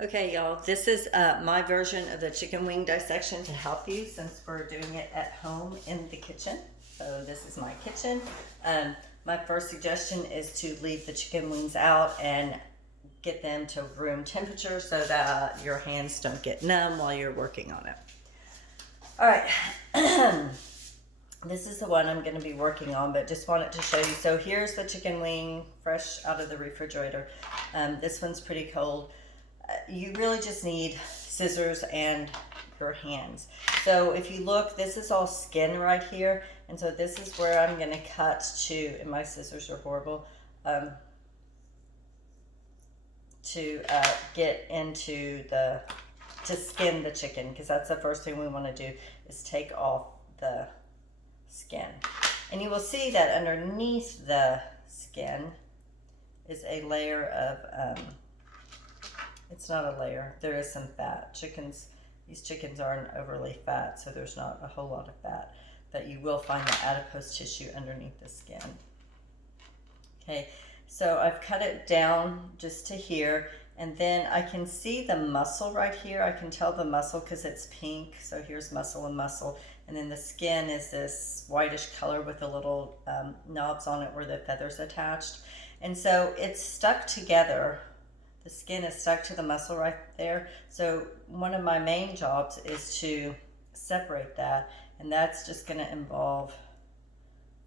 Okay, y'all, this is my version of the chicken wing dissection to help you since we're doing it at home in the kitchen. So this is my kitchen. My first suggestion is to leave the chicken wings out and get them to room temperature so that your hands don't get numb while you're working on it. All right, this is the one I'm going to be working on, but just wanted to show you. So here's the chicken wing fresh out of the refrigerator. This one's pretty cold. You really just need scissors and your hands. So if you look, this is all skin right here, and so this is where I'm going to cut to, and my scissors are horrible, to get into to skin the chicken, because that's the first thing we want to do is take off the skin. And you will see that underneath the skin is a layer of it's not a layer, there is some fat. These chickens aren't overly fat, so there's not a whole lot of fat, but you will find the adipose tissue underneath the skin. Okay, so I've cut it down just to here, and then I can see the muscle right here. I can tell the muscle because it's pink, so here's muscle and muscle, and then the skin is this whitish color with the little knobs on it where the feathers attached, and so it's stuck together. The skin is stuck to the muscle right there. So one of my main jobs is to separate that, and that's just going to involve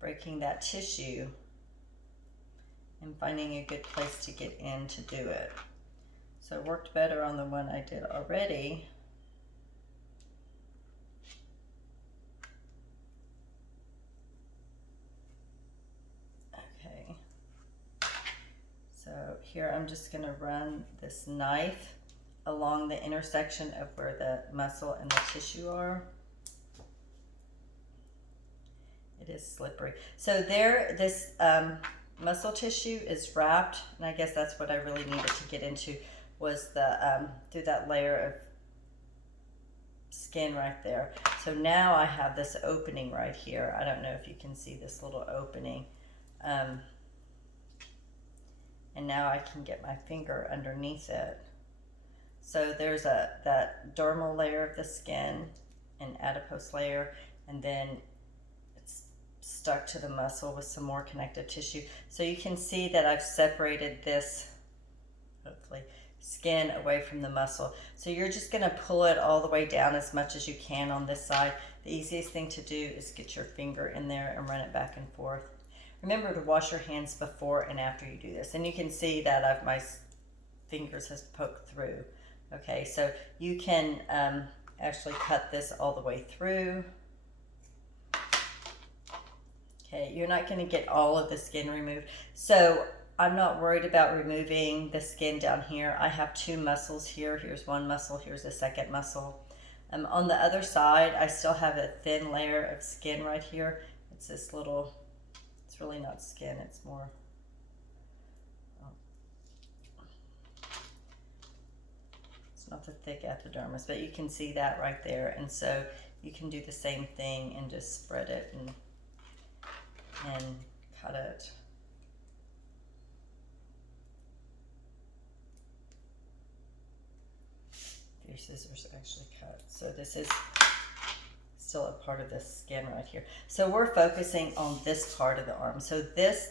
breaking that tissue and finding a good place to get in to do it. So it worked better on the one I did already. Okay. So here I'm just going to run this knife along the intersection of where the muscle and the tissue are. It is slippery. So there, this muscle tissue is wrapped, and I guess that's what I really needed to get into was the through that layer of skin right there. So now I have this opening right here. I don't know if you can see this little opening. And now I can get my finger underneath it. So there's that dermal layer of the skin, an adipose layer, and then it's stuck to the muscle with some more connective tissue. So you can see that I've separated this, hopefully, skin away from the muscle. So you're just gonna pull it all the way down as much as you can on this side. The easiest thing to do is get your finger in there and run it back and forth. Remember to wash your hands before and after you do this. And you can see that my fingers has poked through. Okay, so you can actually cut this all the way through. Okay, you're not going to get all of the skin removed. So I'm not worried about removing the skin down here. I have two muscles here. Here's one muscle, here's a second muscle. On the other side, I still have a thin layer of skin right here. It's this little... It's really not skin, it's more, it's not the thick epidermis, but you can see that right there. And so you can do the same thing and just spread it and cut it. Your scissors actually cut. So this is still a part of the skin right here. So we're focusing on this part of the arm. So this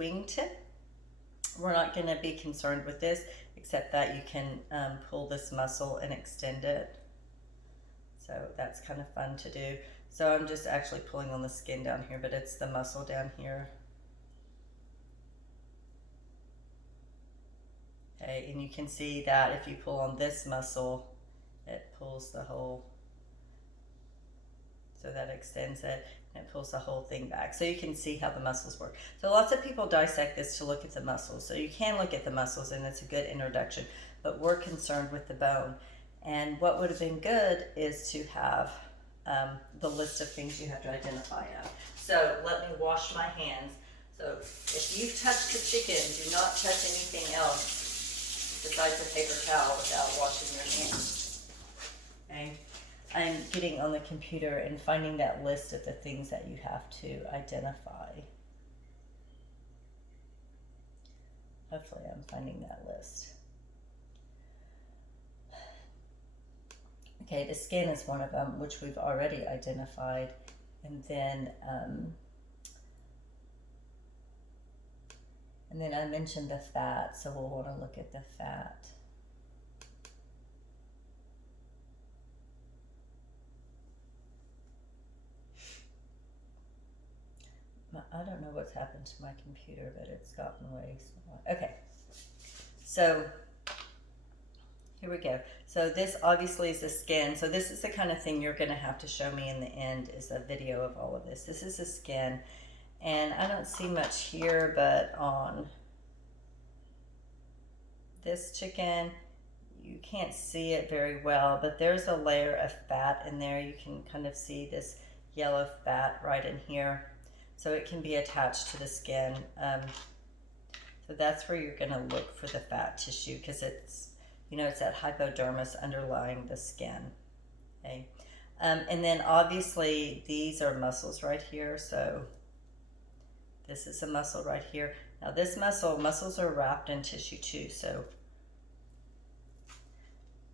wingtip, we're not going to be concerned with this, except that you can pull this muscle and extend it. So that's kind of fun to do. So I'm just actually pulling on the skin down here, but it's the muscle down here. Okay, and you can see that if you pull on this muscle, it pulls the whole, so that extends it and it pulls the whole thing back. So you can see how the muscles work. So lots of people dissect this to look at the muscles. So you can look at the muscles and it's a good introduction, but we're concerned with the bone. And what would have been good is to have the list of things you have to identify now. So let me wash my hands. So if you've touched the chicken, do not touch anything else besides a paper towel without washing your hands. Okay? I'm getting on the computer and finding that list of the things that you have to identify. Hopefully I'm finding that list. Okay, the skin is one of them, which we've already identified. And then I mentioned the fat, so we'll want to look at the fat. I don't know what's happened to my computer, but it's gotten way small. Okay, so here we go. So this obviously is the skin. So this is the kind of thing you're going to have to show me in the end, is a video of all of this. This is the skin, and I don't see much here, but on this chicken, you can't see it very well, but there's a layer of fat in there. You can kind of see this yellow fat right in here. So it can be attached to the skin. So that's where you're gonna look for the fat tissue, because it's, you know, it's that hypodermis underlying the skin, okay? And then obviously these are muscles right here. So this is a muscle right here. Now this muscles are wrapped in tissue too. So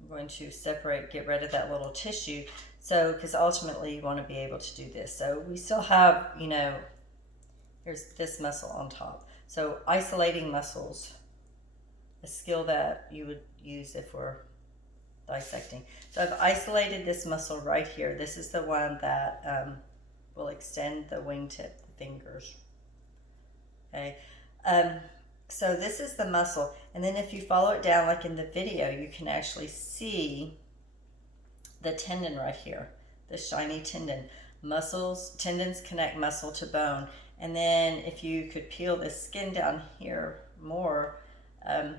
I'm going to separate, get rid of that little tissue. So, because ultimately you want to be able to do this. So we still have, you know, here's this muscle on top. So isolating muscles, a skill that you would use if we're dissecting. So I've isolated this muscle right here. This is the one that will extend the wingtip, the fingers. Okay. So this is the muscle. And then if you follow it down, like in the video, you can actually see the tendon right here, the shiny tendon. Tendons connect muscle to bone. And then if you could peel the skin down here more, and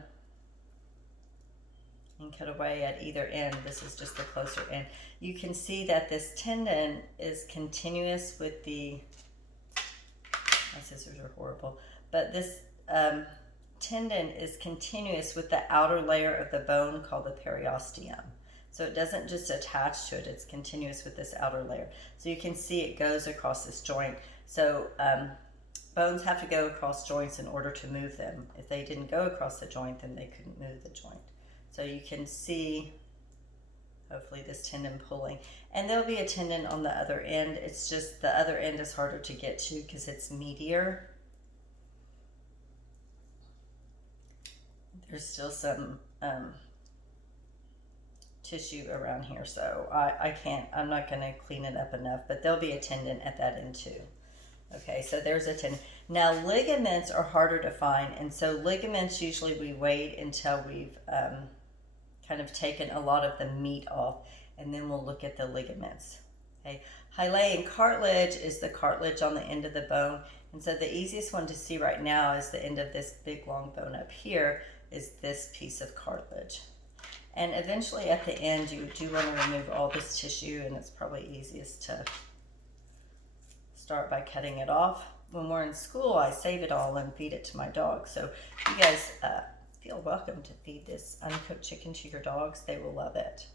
cut away at either end, this is just the closer end, you can see that this tendon is continuous with the, my scissors are horrible, but this tendon is continuous with the outer layer of the bone called the periosteum. So it doesn't just attach to it, it's continuous with this outer layer. So you can see it goes across this joint. So bones have to go across joints in order to move them. If they didn't go across the joint, then they couldn't move the joint. So you can see, hopefully, this tendon pulling. And there'll be a tendon on the other end. It's just the other end is harder to get to because it's meatier. There's still some tissue around here, so I'm not gonna clean it up enough, but there'll be a tendon at that end too. Okay, so there's a tendon. Now ligaments are harder to find, and so ligaments usually we wait until we've kind of taken a lot of the meat off, and then we'll look at the ligaments. Okay, hyalaean cartilage is the cartilage on the end of the bone, and so the easiest one to see right now is the end of this big long bone up here is this piece of cartilage. And eventually at the end you do want to remove all this tissue, and it's probably easiest to start by cutting it off. When we're in school, I save it all and feed it to my dog. So you guys feel welcome to feed this uncooked chicken to your dogs. They will love it.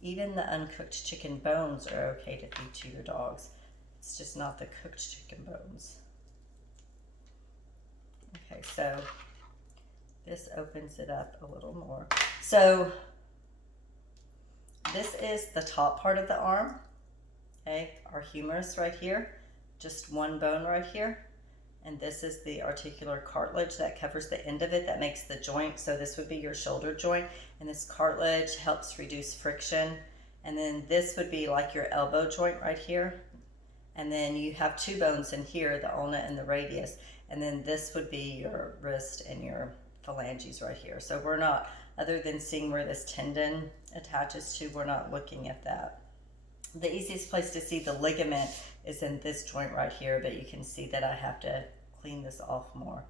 Even the uncooked chicken bones are okay to feed to your dogs. It's just not the cooked chicken bones. Okay, so this opens it up a little more. So this is the top part of the arm, okay, our humerus right here, just one bone right here. And this is the articular cartilage that covers the end of it that makes the joint. So this would be your shoulder joint, and this cartilage helps reduce friction. And then this would be like your elbow joint right here. And then you have two bones in here, the ulna and the radius. And then this would be your wrist and your phalanges right here. So we're not, other than seeing where this tendon attaches to, we're not looking at that. The easiest place to see the ligament is in this joint right here, but you can see that I have to clean this off more.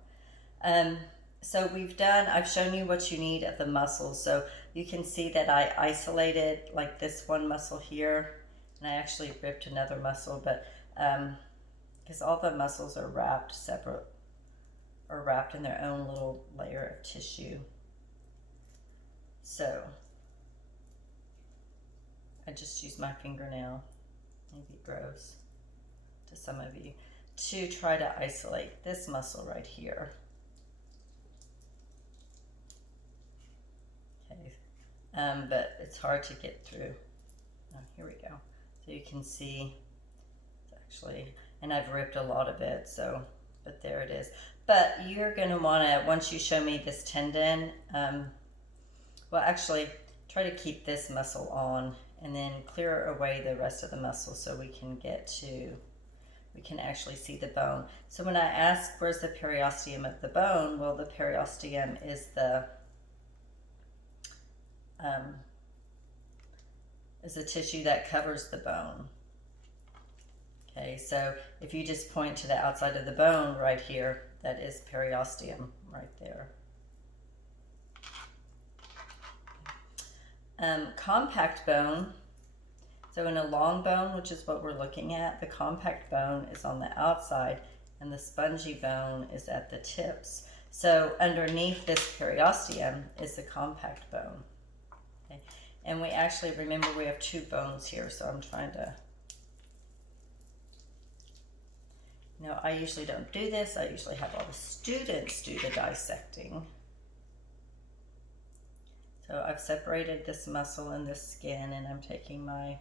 So I've shown you what you need of the muscles. So you can see that I isolated like this one muscle here, and I actually ripped another muscle, but because all the muscles are wrapped separate, or wrapped in their own little layer of tissue. So I just use my fingernail, maybe gross to some of you, to try to isolate this muscle right here. Okay, but it's hard to get through Oh, here we go. So you can see it's actually, and I've ripped a lot of it, so, but there it is. But you're going to want to, once you show me this tendon, well, actually, try to keep this muscle on and then clear away the rest of the muscle so we can get to, we can actually see the bone. So when I ask where's the periosteum of the bone, well, the periosteum is the tissue that covers the bone. Okay, so if you just point to the outside of the bone right here, that is periosteum right there. Compact bone. So in a long bone, which is what we're looking at, the compact bone is on the outside and the spongy bone is at the tips. So underneath this periosteum is the compact bone. Okay. And we actually, remember, we have two bones here, so I'm trying to, I usually don't do this. I usually have all the students do the dissecting. So I've separated this muscle and this skin, and I'm taking my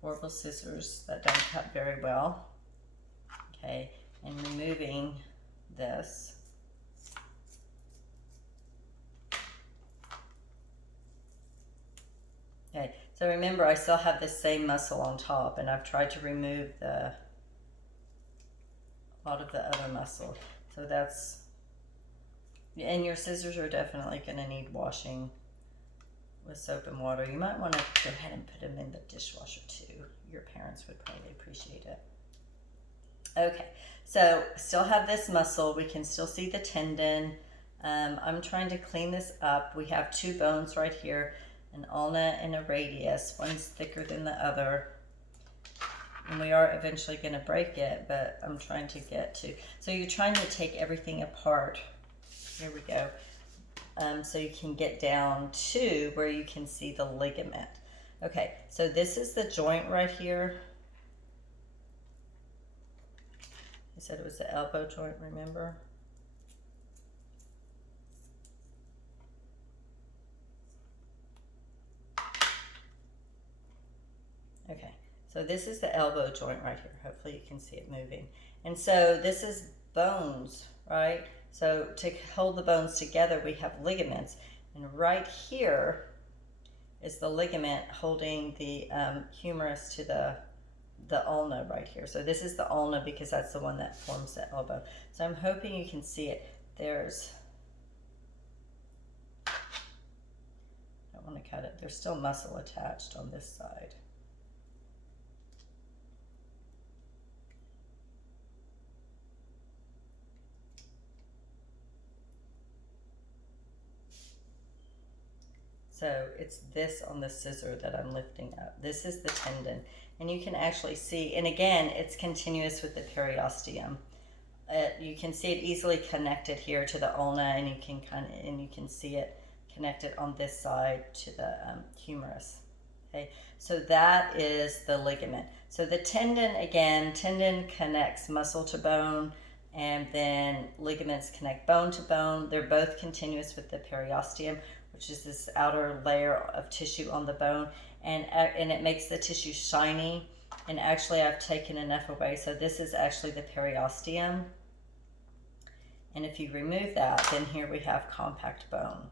horrible scissors that don't cut very well, okay, and removing this. Okay, so remember, I still have this same muscle on top, and I've tried to remove a lot of the other muscle. So that's, and your scissors are definitely going to need washing with soap and water. You might want to go ahead and put them in the dishwasher too. Your parents would probably appreciate it. Okay, so still have this muscle. We can still see the tendon. I'm trying to clean this up. We have two bones right here, an ulna and a radius. One's thicker than the other. And we are eventually going to break it, but I'm trying to get to. So you're trying to take everything apart. Here we go. So you can get down to where you can see the ligament. Okay, so this is the joint right here. I said it was the elbow joint, remember? Okay, so this is the elbow joint right here. Hopefully you can see it moving. And so this is bones, right? So to hold the bones together, we have ligaments. And right here is the ligament holding the humerus to the ulna right here. So this is the ulna because that's the one that forms the elbow. So I'm hoping you can see it. There's, I don't want to cut it. There's still muscle attached on this side. So it's this on the scissor that I'm lifting up. This is the tendon. And you can actually see, and again, it's continuous with the periosteum. You can see it easily connected here to the ulna, and you can see it connected on this side to the humerus. Okay, so that is the ligament. So the tendon, again, tendon connects muscle to bone, and then ligaments connect bone to bone. They're both continuous with the periosteum, which is this outer layer of tissue on the bone, and it makes the tissue shiny. And actually, I've taken enough away, so this is actually the periosteum. And if you remove that, then here we have compact bone.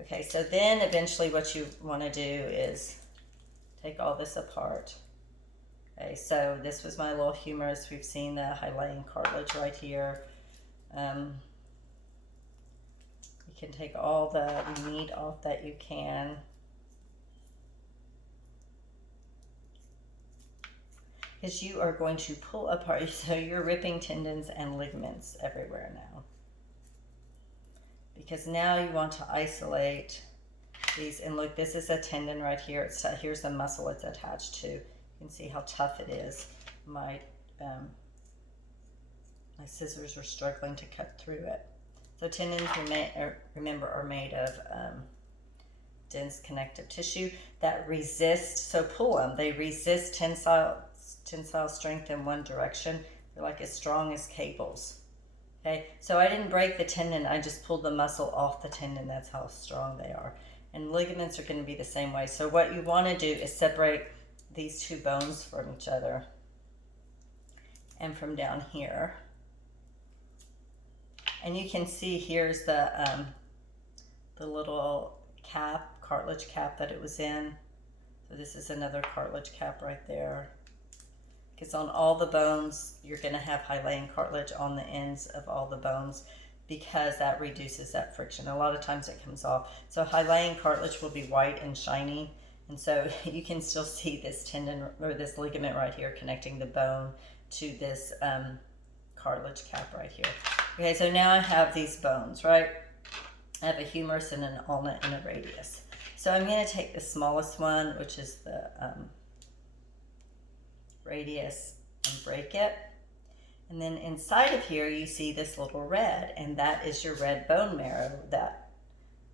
Okay, so then eventually what you want to do is take all this apart. Okay, so this was my little humerus. We've seen the hyaline cartilage right here. You can take all the meat off that you can. Because you are going to pull apart, so you're ripping tendons and ligaments everywhere now. Because now you want to isolate these, and look, this is a tendon right here. Here's the muscle it's attached to. You can see how tough it is. My scissors are struggling to cut through it. So tendons, remember, are made of dense connective tissue that resist, so pull them. They resist tensile strength in one direction. They're like as strong as cables. Okay, so I didn't break the tendon, I just pulled the muscle off the tendon. That's how strong they are. and ligaments are going to be the same way. So what you want to do is separate these two bones from each other. And from down here. And you can see here's the little cap, cartilage cap that it was in. So this is another cartilage cap right there. Because on all the bones, you're going to have high-laying cartilage on the ends of all the bones, because that reduces that friction. A lot of times it comes off. So high-laying cartilage will be white and shiny. And so you can still see this tendon or this ligament right here connecting the bone to this cartilage cap right here. Okay, so now I have these bones, right? I have a humerus and an ulna and a radius. So I'm going to take the smallest one, which is the radius, and break it. And then inside of here, you see this little red, and that is your red bone marrow that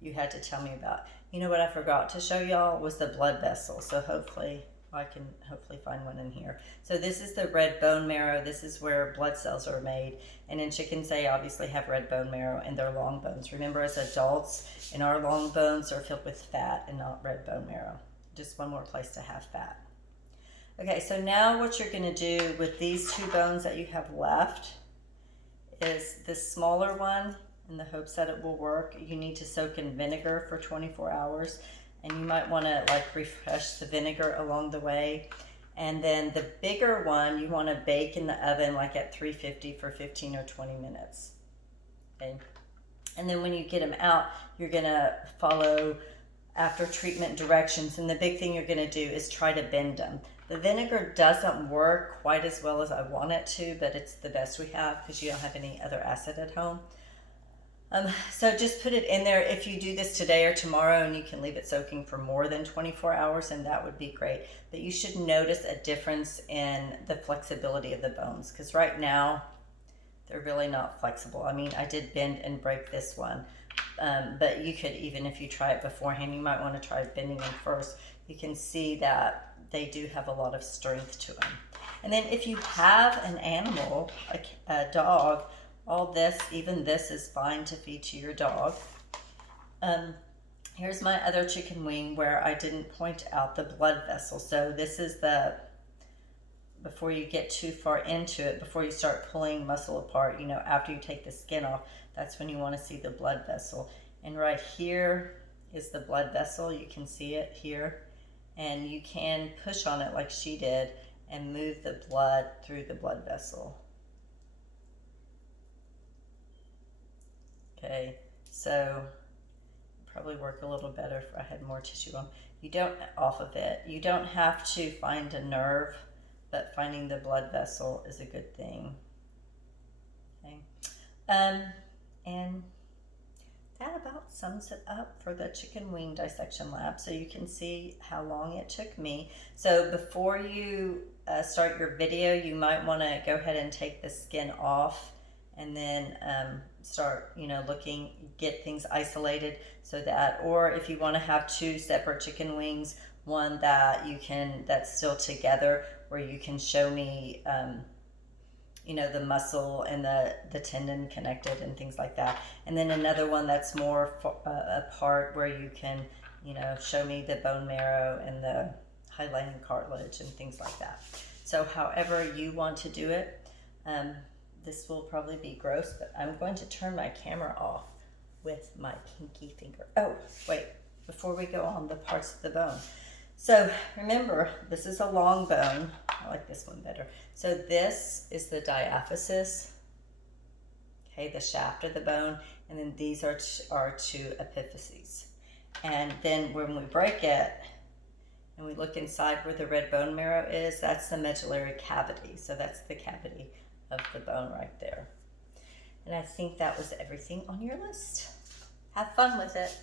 you had to tell me about. You know what I forgot to show y'all was the blood vessel. So hopefully I can find one in here. So this is the red bone marrow. This is where blood cells are made. And in chickens, they obviously have red bone marrow and their long bones. Remember, as adults, in our long bones are filled with fat and not red bone marrow. Just one more place to have fat. Okay, so now what you're going to do with these two bones that you have left is this smaller one, in the hopes that it will work, you need to soak in vinegar for 24 hours. And you might want to like refresh the vinegar along the way. And then the bigger one, you want to bake in the oven like at 350 for 15 or 20 minutes. Okay. And then when you get them out, you're going to follow after treatment directions. And the big thing you're going to do is try to bend them. The vinegar doesn't work quite as well as I want it to, but it's the best we have because you don't have any other acid at home. So just put it in there if you do this today or tomorrow, and you can leave it soaking for more than 24 hours, and that would be great. But you should notice a difference in the flexibility of the bones, because right now they're really not flexible. I mean, I did bend and break this one, but you could, even if you try it beforehand, you might want to try bending them first. You can see that they do have a lot of strength to them. And then if you have an animal, a dog, all this, even this is fine to feed to your dog. Here's my other chicken wing where I didn't point out the blood vessel. So this is before you get too far into it, before you start pulling muscle apart, you know, after you take the skin off, that's when you want to see the blood vessel. And right here is the blood vessel. You can see it here. And you can push on it like she did and move the blood through the blood vessel. Okay, so probably work a little better if I had more tissue on. You don't, off of it, you don't have to find a nerve, but finding the blood vessel is a good thing. Okay, and that about sums it up for the chicken wing dissection lab. So you can see how long it took me. So before you start your video, you might want to go ahead and take the skin off, and then start, you know, looking, get things isolated so that, or if you want to have two separate chicken wings, one that you can, that's still together, where you can show me, you know, the muscle and the tendon connected and things like that. And then another one that's more apart, where you can, you know, show me the bone marrow and the high-laying cartilage and things like that. So however you want to do it, this will probably be gross, but I'm going to turn my camera off with my pinky finger. Oh, wait, before we go on the parts of the bone. So remember, this is a long bone. I like this one better. So this is the diaphysis, okay, the shaft of the bone, and then these are two epiphyses. And then when we break it, and we look inside where the red bone marrow is, that's the medullary cavity. So that's the cavity of the bone right there. And I think that was everything on your list. Have fun with it.